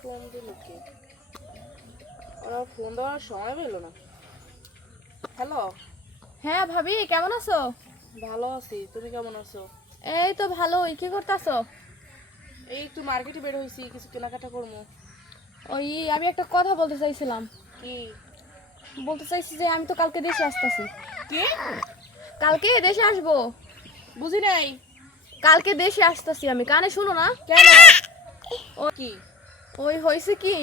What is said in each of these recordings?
Phone দিল কে? ওরা phone দেওয়ার সময় পেল না। হ্যালো? হ্যাঁ ভাবি কেমন আছো? ভালো আছি তুমি কেমন আছো? এই তো ভালোই কি করতেছো? এই একটু মার্কেটে বের হয়েছি কিছু কেনাকাটা করব। ওই আমি একটা কথা বলতে চাইছিলাম। কি? বলতে চাইছি যে আমি তো কালকে দেশে আসতেছি। কি? কালকে দেশে আসব? বুঝি নাই। কালকে দেশে আসতেছি আমি কানে শুনো না? কেন? ও কি? ওই হয়েছে কি?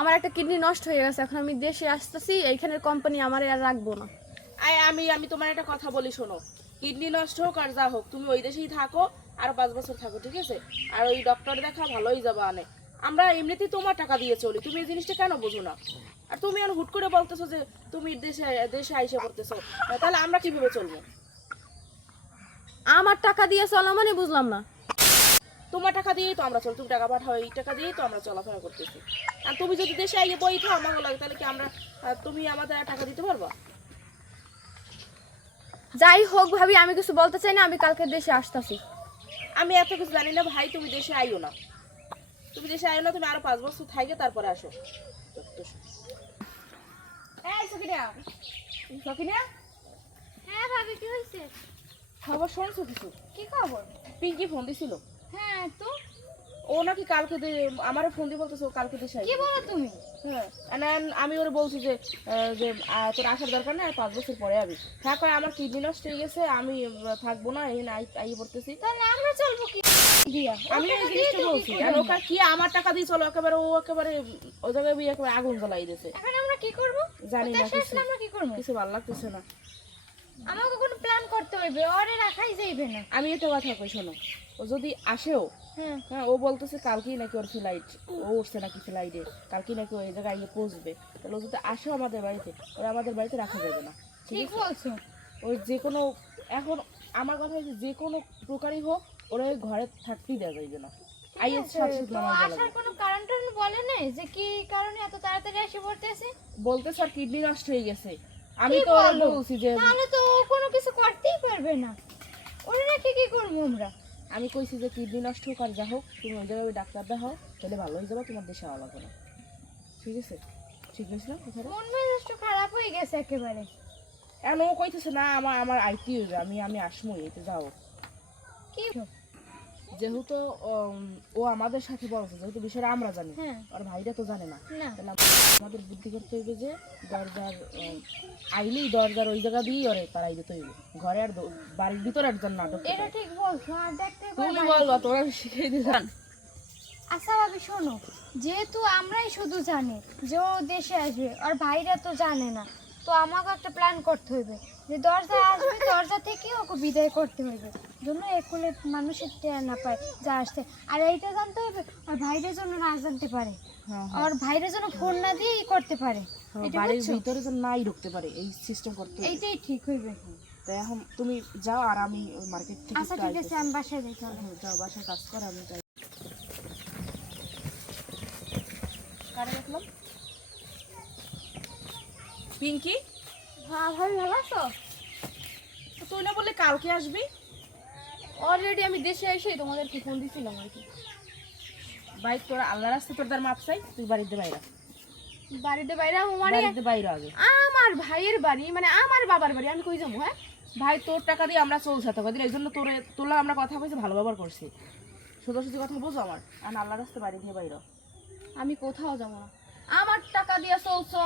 আমার একটা কিডনি নষ্ট হয়ে গেছে এখন আমি দেশে আসতেছি এইখানের কোম্পানি আমার আর রাখব না। আই আমি আমি তোমার একটা কথা বলি শোনো। কিডনি নষ্ট হোক আর যা হোক তুমি ওই দেশেই থাকো আর পাঁচ বছর থাকো ঠিক আছে? আর ওই ডক্টর দেখা ভালোই যাবা আনে। আমরা এমনিতেই তোমার টাকা দিয়ে চলি তুমি এই জিনিসটা কেন বোঝো না? আর তুমি আর হুট করে বলতেছো যে তুমি দেশে দেশে আইসা করতেছো তাহলে আমরা কীভাবে চলবো? আমার টাকা দিয়ে চলো মানে বুঝলাম না। তোমার টাকা দিয়েই তো আমরা চল তুমি টাকা পাঠাও এই টাকা দিয়েই তো আমরা চলাফেরা করতেছি। আর তুমি যদি দেশে আইয়ে বই খাও আমার লাগে তাহলে কি আমরা তুমি আমাদের আর টাকা দিতে পারবা? যাই হোক ভাবি আমি কিছু বলতে চাই না আমি কালকে দেশে আসতেছি। আমি এত কিছু জানি না ভাই তুমি দেশে আইও না। তুমি দেশে আইও না তুমি আরও পাঁচ বছর থাইকে তারপরে আসো। এই সকিনা। সকিনা? হ্যাঁ ভাবি কি হয়েছে খবর শুনছো কিছু? কি খবর? পিঙ্কি ফোন দিছিল। হ্যাঁ তো? ও নাকি কালকে দে- আমারও ফোন দিয়ে বলতেছে ও কালকে দেশে আইবে। বলো তুমি? হ্যাঁ আমি ওরে বলছি যে যে তোর আসার দরকার নেই আর পাঁচ বছর পরে আবি। থাক আর আমার কিডনি নষ্ট হয়ে গেছে আমি থাকব না এই আই পড়তেছি। তাহলে আমরা চলবো কি? দিয়া আমি এই জিনিসটা বলছি আর ওকে কি আমার টাকা দিয়ে চলো একেবারে ও একেবারে ওই জায়গায় একেবারে আগুন জ্বালাই দিয়েছে এখন আমরা কি করব? জানি না কিছু আমরা কি করব? কিছু ভালো লাগতেছে না। আমাকে কোনো প্ল্যান করতে হইবে ওরে রাখাই যাইবে না। আমি একটা কথা কই শোনো ও যদি আসেও হ্যাঁ। হ্যাঁ ও বলতেছে কালকেই নাকি ওর ফ্লাইট ও উঠছে নাকি ফ্লাইটে কালকেই নাকি ওই জায়গায় গিয়ে পৌঁছবে। তাহলে ও যদি আসেও আমাদের বাড়িতে ওরা আমাদের বাড়িতে রাখা যাবে না। ঠিক বলছো। ওই যে কোনো এখন আমার কথা হচ্ছে যে কোনো প্রকারই হোক ওরা ঘরে থাকতেই দেওয়া যাবে না। আসার কোনো কারণ টারণ বলে নাই যে কি কারণে এত তাড়াতাড়ি এসে পড়তেছে? বলতে স্যার কিডনি নষ্ট হয়ে গেছে। আমি তো বলছি যে তাহলে তো ও কোনো কিছু করতেই পারবে না। ওরে রেখে কি করব আমরা। আমি কইছি যে কিডনি নষ্ট হোক আর যা হোক তুমি ওই জায়গায় ডাক্তার দেখাও তাহলে ভালো হয়ে যাবে তোমার দেশে আওয়া লাগবে না। ঠিক আছে? ঠিক আছে না কথাটা? মন মেজাজটা খারাপ হয়ে গেছে একেবারে। এখন ও কইতেছে না আমার আমার আইতে হইবে আমি আমি আসমই এতে যাও। কি? যেহেতু ও আমাদের সাথে বড় যেহেতু বিষয়টা আমরা জানি হ্যাঁ। আর ভাইরা তো জানে না। আমাদের বুদ্ধি করতে হইবে যে দরজার আইলেই দরজার ওই জায়গা দিয়েই ওরে তারাই দিতে হইবে। ঘরে আর বাড়ির ভিতরে একজন নাটক এটা ঠিক বলছো আর দেখতে তুমি বলবা তোরা শিখিয়ে দিলাম আচ্ছা ভাবি শোনো যেহেতু আমরাই শুধু জানি যে ও দেশে আসবে আর ভাইরা তো জানে না তো আমাকে একটা প্ল্যান করতে হইবে। যে দরজা আসবে দরজা থেকে ওকে বিদায় করতে হইবে। জন্য একুলে মানুষের টের না পায় যা আসছে। আর এইটা জানতে হবে আর ভাইরা জন্য না জানতে পারে। হ্যাঁ আর ভাইরা যেন ফোন না দিয়েই করতে পারে। হ্যাঁ, বাড়ির ভিতরে যেন নাই ঢুকতে পারে এই সিস্টেম করতে এইটাই ঠিক হইবে। তো এখন তুমি যাও আর আমি মার্কেট থেকে আচ্ছা ঠিক আছে আমি বাসায় যাই তাহলে হ্যাঁ, যাও বাসায় কাজ করে আমি যাই। কারে দেখলাম? পিঙ্কি? হ্যাঁ ভাবি ভালো আছো? তো তুই না বললে কালকে আসবি? অলরেডি আমি দেশে এসে তোমাদেরকে ফোন দিছিলাম আর কি। ভাই তোর আল্লাহ রাস্তা তোর তার মাপ চাই তুই বাড়িতে বাইরা বাড়িতে বাইরে মানে বাড়িতে বাইরে আগে। আমার ভাইয়ের বাড়ি মানে আমার বাবার বাড়ি আমি কই যাব হ্যাঁ? ভাই তোর টাকা দিয়ে আমরা চলছে তো এই জন্য তোরে তোলা আমরা কথা বলছি ভালো ব্যবহার করছি। শুধু কথা বোঝো আমার? আর আল্লাহ রাস্তা বাড়ি দিয়ে বাইরে আমি কোথাও যাব না। আমার টাকা দিয়ে চলছো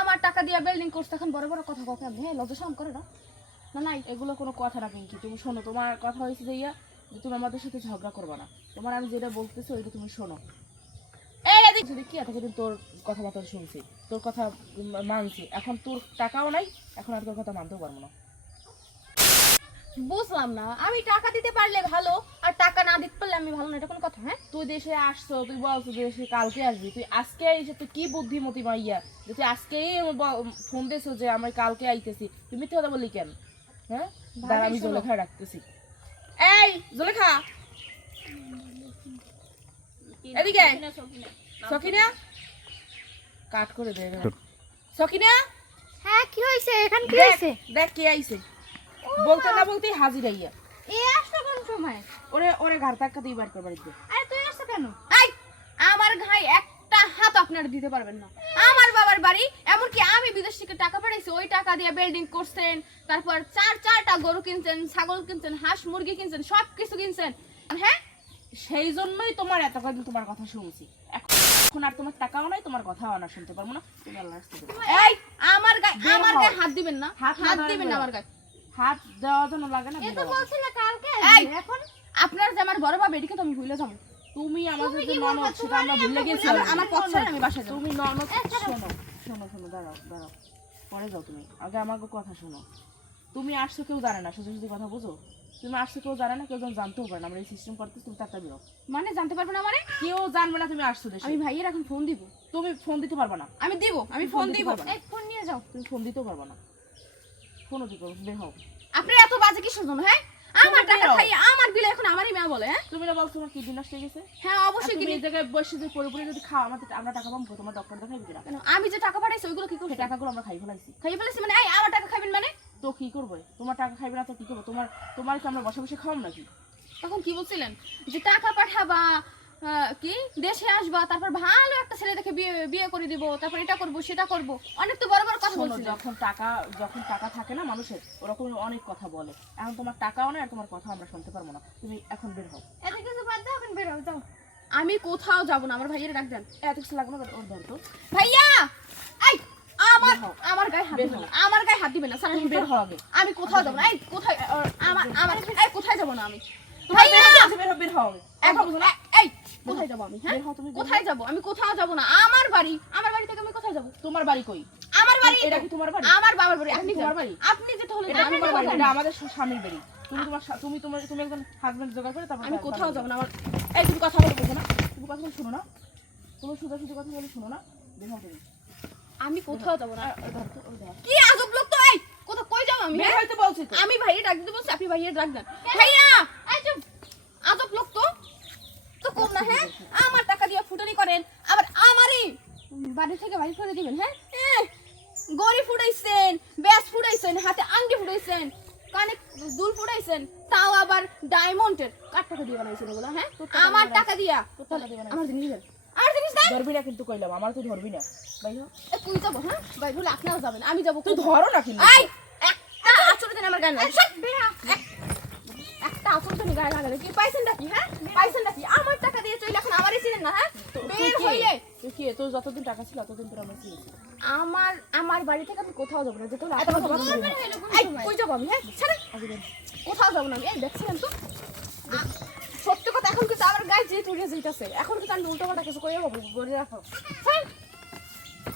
আমার টাকা দিয়ে বিল্ডিং করছ এখন বড় বড় কথা কথা হ্যাঁ লজ্জা করে না? না নাই এগুলো কোনো কথা না পিঙ্কি। তুমি শোনো তোমার কথা হয়েছে যে ইয়া যে তুমি আমাদের সাথে ঝগড়া করবে না। তোমার আমি যেটা বলতেছি ওইটা তুমি শোনো। যদি কি এতদিন তোর কথাবার্তা শুনছি তোর কথা মানছি এখন তোর টাকাও নাই এখন আর তোর কথা মানতেও পারব না। বুঝলাম না আমি টাকা দিতে পারলে ভালো আর টাকা না দিতে পারলে আমি ভালো না এটা কোনো কথা হ্যাঁ? তুই দেশে আসছো তুই বলছো দেশে কালকে আসবি তুই আজকে এসে তুই কি বুদ্ধিমতি মাইয়া? যে তুই আজকেই ফোন দিয়েছ যে আমি কালকে আইতেছি তুমি মিথ্যে কথা বলি কেন? হ্যাঁ? দাঁড়া আমি জলেখা রাখতেছি। এই জলেখা এদিকে সখিনা কাট করে দে সখিনা হ্যাঁ কি হয়েছে? এখান দেখ দেখ কে আইছে। বলতে না বলতেই হাজির আইয়া এ আসছো কোন সময়? ওরে ওরে ঘাড় ধাক্কা দিয়ে বার কর বাড়িতে। আরে তুই আসছো কেন? আই আমার গায়ে একটা হাত আপনার দিতে পারবেন না। আমার বাড়ি এমনকি আমি বিদেশ থেকে টাকা পাঠাইছি ওই টাকা দিয়ে বিল্ডিং করছেন তারপর চার চারটা গরু কিনছেন ছাগল কিনছেন হাঁস মুরগি কিনছেন সব কিছু কিনছেন। হ্যাঁ? সেই জন্যই তোমার এত কদিন তোমার কথা শুনছি। এখন আর তোমার টাকাও নাই তোমার কথাও না শুনতে পারব না। তুমি এই আমার গায়ে আমার গায়ে হাত দিবেন না। হাত দিবেন না আমার গায়ে। হাত দেওয়া যেন লাগে না এ তো বলছিল কালকে। এখন? আপনার যে আমার বড় বাবা এদিকে তো আমি ভুলে যাব। তুমি আমাদের যে ননদ সেটা আমরা ভুলে গেছি। আমার- পথ আমি বাসায় তুমি ননদ শোনো। শোনো শোনো দাঁড়াও দাঁড়াও। পরে যাও তুমি। আগে আমাকে কথা শোনো। তুমি আসছো কেউ জানে না সোজা সোজা কথা বুঝো? তুমি আসছো কেউ জানে না কেউ জানতেও পারে না। আমরা এই সিস্টেম করতে তুমি তাড়াতাড়ি বেরো। মানে জানতে পারব না মানে? কেউ জানবে না তুমি আসছো দেশে। আমি ভাইয়ের এখন ফোন দিব। তুমি ফোন দিতে পারবে না। আমি দিব আমি ফোন দিব। এক ফোন নিয়ে যাও। তুমি ফোন দিতেও পারবে না। ফোনও দিতে পারবে বের হও। আপনি এত বাজে কিসের জন্য হ্যাঁ? আমার টাকা। খাই আমার বিলে এখন আমারই মা বলে হ্যাঁ? তুমি না বলছো তোমার কিডনি নষ্ট হয়ে গেছে? হ্যাঁ অবশ্যই কিডনি জায়গায় বসে যে পুরোপুরি যদি খাও আমাদের আমরা টাকা পাবো তোমার ডক্টর দেখাই কিনা কেন? আমি যে টাকা পাঠাইছি ওইগুলো কি টাকাগুলো আমরা খাই ফেলাইছি। খাই ফেলেছি মানে এই আমার টাকা খাবেন মানে? তো কি করব? তোমার টাকা খাইবে না তো কি করব? তোমার তোমার কি আমরা বসে বসে খাওয়াম নাকি? তখন কি বলছিলেন? যে টাকা পাঠাবা কি? দেশে আসবা তারপর ভালো একটা ছেলে দেখে বিয়ে বিয়ে করে দিব তারপর এটা করব সেটা করব। অনেক তো বড় বড় কথা যখন টাকা যখন টাকা থাকে না মানুষের ওরকম অনেক কথা বলে। এখন তোমার টাকাও না আর তোমার কথা আমরা শুনতে পারব না। তুমি এখন বের হও। এত কিছু বাদ দাও এখন বেরো যাও। আমি কোথাও যাব না আমার ভাইয়ের ডাক দেন। এত কিছু লাগবে না ওর ধর তো। ভাইয়া! এই আমার আমার গায়ে হাত দিবেন না আমার গায়ে হাত দিবেন না তুমি বের হও আগে। আমি কোথাও যাব না। এই কোথায় আমার আমার এই কোথায় যাব না আমি? ভাইয়া! বের হও, বের হও হও। এখন? এই কোথায় যাব আমি হ্যাঁ? তুমি, কোথায় যাব? আমি কোথাও যাব না আমার বাড়ি। আমার বাড়ি থেকে আমি কোথায় যাব? তোমার বাড়ি কই? আমার বাড়ি। এটা কি তোমার বাড়ি? আমার বাবার বাড়ি। আপনি তোমার বাড়ি? আপনি হলে এটা আমি তোমার বাড়ি এটা আমাদের স্বামীর বাড়ি। তুমি তোমার তুমি তোমার তুমি একজন হাজবেন্ড জোগাড় করে তারপর আমি কোথাও যাব না আমার এই তুমি কথা না। তুমি কথা শোনো না। তুমি সুদা সুদা কথা বলে শোনো না। হও তুমি। আমি কোথাও যাব না। কি আজব লোক তো এই! কোথাও কই যাব আমি হ্যাঁ? বলছি আমি ভাইয়ের ডাক দিতে বলছি আপনি ভাইয়ের ডাক দেন। ভাইয়া! চুপ। আজব লোক তো। তো কম না হ্যাঁ? আমার টাকা দিয়ে ফুটানি করেন আবার আমারই বাড়ি থেকে বাড়ি করে দিবেন হ্যাঁ? গড়ি ফুটাইছেন ব্যাস ফুটাইছেন হাতে আংটি ফুটাইছেন কানে দুল ফুটাইছেন তাও আবার ডায়মন্ডের কার টাকা দিয়ে বানাইছেন ওগুলো হ্যাঁ? আমার টাকা দিয়া। আমার জিনিস আমার জিনিস দেন। ধরবি না কিন্তু কইলাম আমার তুই ধরবি না। ভাই হো। এ, তুই যাব হ্যাঁ? বলে আপনারাও যাবেন আমি যাব তুই ধরো না কিন্তু। এই একটা আচর দেন আমার গায়ে লাগে। একটা আচর দেন গায়ে লাগালে কি পাইছেন নাকি হ্যাঁ? পাইছেন নাকি? আমার টাকা দিয়ে চলে এখন আমারই ছিলেন না হ্যাঁ? বের? হইলে। কি? তোর যতদিন টাকা ছিল ততদিন তোর আমরা চিনেছি আমার আমার বাড়ি থেকে আমি কোথাও যাব না যেতে হলে না। এই কই যাব আমি হ্যাঁ? কোথাও যাব না আমি এই দেখছিলেন তো? সত্যি কথা এখন কিন্তু আমার গায়ে যে তুলে যেতেছে এখন কিন্তু আমি উল্টো পাল্টা কিছু করে বলে রাখো। ছাড়েন।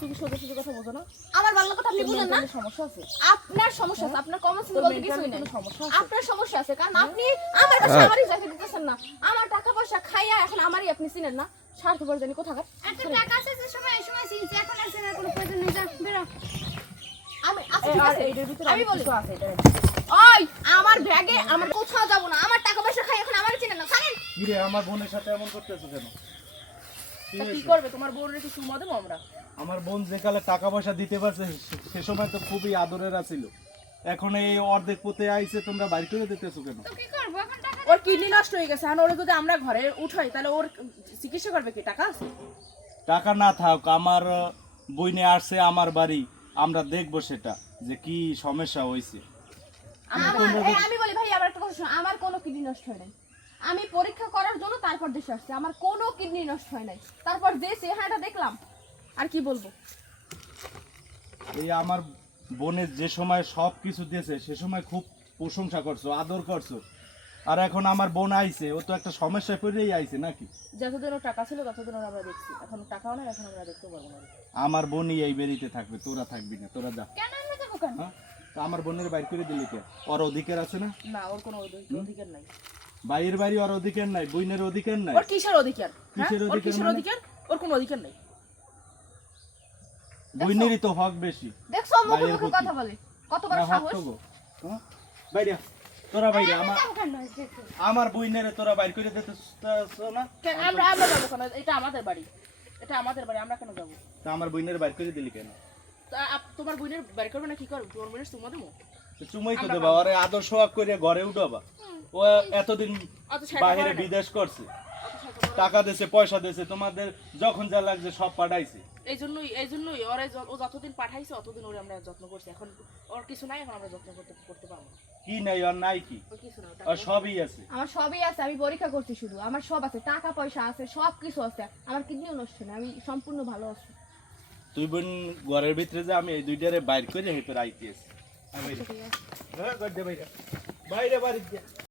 তুই সোজা সোজা কথা বোঝো না? আমার বাংলা কথা আপনি বুঝেন না। সমস্যা আছে। আপনার সমস্যা আছে। আপনার কমন সেন্স বলতে mental নেই। আপনার সমস্যা আছে। কারণ আপনি আমার বাসায় আমারই যাইতে দিতেছেন না। আমার টাকা পয়সা খাইয়া এখন আমারই আপনি চিনেন না। স্বার্থপর জানি কোথাকার? একটা টাকা আছে যে সময় এই সময় চিনছি এখন আর চেনার কোনো প্রয়োজন নেই। যা বেরো। আমি আচ্ছা আমি বলি। ওই আমার ব্যাগে আমার কোথাও যাব না। আমার টাকা পয়সা খাই এখন আমারই চিনেন না। জানেন? আমার বোনের সাথে এমন করতেছো কেন? কি তা কি হয়েছে? করবে? তোমার বোনের কি সুমা দেবো আমরা। আমার বোন যে কালে টাকা পয়সা দিতে পারছে সে- সময় তো খুবই আদরের আছিল এখন এই অর্ধেক পুঁতে আইছে তোমরা বাইর করে দিতেছো কেন? তো কি করব? এখন টাকা ওর কিডনি নষ্ট হয়ে গেছে এখন ওর যদি আমরা ঘরে উঠাই তাহলে ওর চিকিৎসা করবে কি? টাকা আছে? টাকা না থাক আমার বইনে আসছে আমার বাড়ি আমরা দেখব সেটা যে কি সমস্যা হয়েছে আমার আমি বলি ভাই আবার একটা কথা শোনো, আমার কোনো কিডনি নষ্ট হয় নাই। আমি পরীক্ষা করার জন্য তারপর দেশে আসছি। আমার কোনো কিডনি নষ্ট হয় নাই। তারপর যে চেহারাটা দেখলাম আর কি বলব? এই আমার বোনের যে সময় সব কিছু দিয়েছে সে সময় খুব প্রশংসা করছ আদর করছ। আর এখন আমার বোন আইছে ও তো একটা সমস্যায় পড়েই আইছে নাকি? যতদিন ওর টাকা ছিল ততদিন ওর আমরা দেখছি। এখন টাকাও নেই এখন আমরা দেখতে পারব না আমার বোনই এই বেরিতে থাকবে তোরা থাকবি না তোরা যা। কেন আমরা যাব কেন? হ্যাঁ? আমার বোনের বাইর করে দিলি কে? ওর অধিকার আছে না? না ওর কোনো অধি- অধিকার নাই। বাইরের বাড়ি ওর অধিকার নাই বইনের অধিকার নাই। ওর কিসের অধিকার? হ্যাঁ? কিসের অধিকার কিসের মানে? অধিকার? ওর কোনো অধিকার নেই। বইনেরই তো হক বেশি। দেখছ? মুখে মুখে কথা বলে। কত বড় সাহস? হ্যাঁ? বাইরে তোরা বাইরে আমার আমার বইনেরে তোরা বাইর করে দিতে না? কেন আমরা আমরা যাব কেন? এটা আমাদের বাড়ি। এটা আমাদের বাড়ি আমরা কেন যাব? তা আমার বইনের বাইর করে দিলি কেন? তা তোমার বোনের বের করবে না কি করবে? তোমার বোনের সুমা দেবো? তো চুমাই তো দেবা। ওরে আদর সোহাগ করে ঘরে উঠাবা। ও এতদিন বাইরে বিদেশ করছে। টাকা দিয়েছে পয়সা দিয়েছে তোমাদের যখন যা লাগছে সব পাঠাইছে। এই জন্যই এই জন্যই ওরে ও যতদিন পাঠাইছে অতদিন ওরে আমরা যত্ন করছি। এখন ওর কিছু নাই এখন আমরা যত্ন করতে করতে পারব কি নাই আর নাই কি? ওর সবই আছে। আমার সবই আছে আমি পরীক্ষা করছি শুধু। আমার সব আছে টাকা পয়সা আছে সব কিছু আছে। আমার কিডনিও নষ্ট না আমি সম্পূর্ণ ভালো আছি। তুই বোন ঘরের ভিতরে যে আমি এই দুইটারে বাইর করে হেপে রাইতেছি বাইরে। বাইরে বাড়ি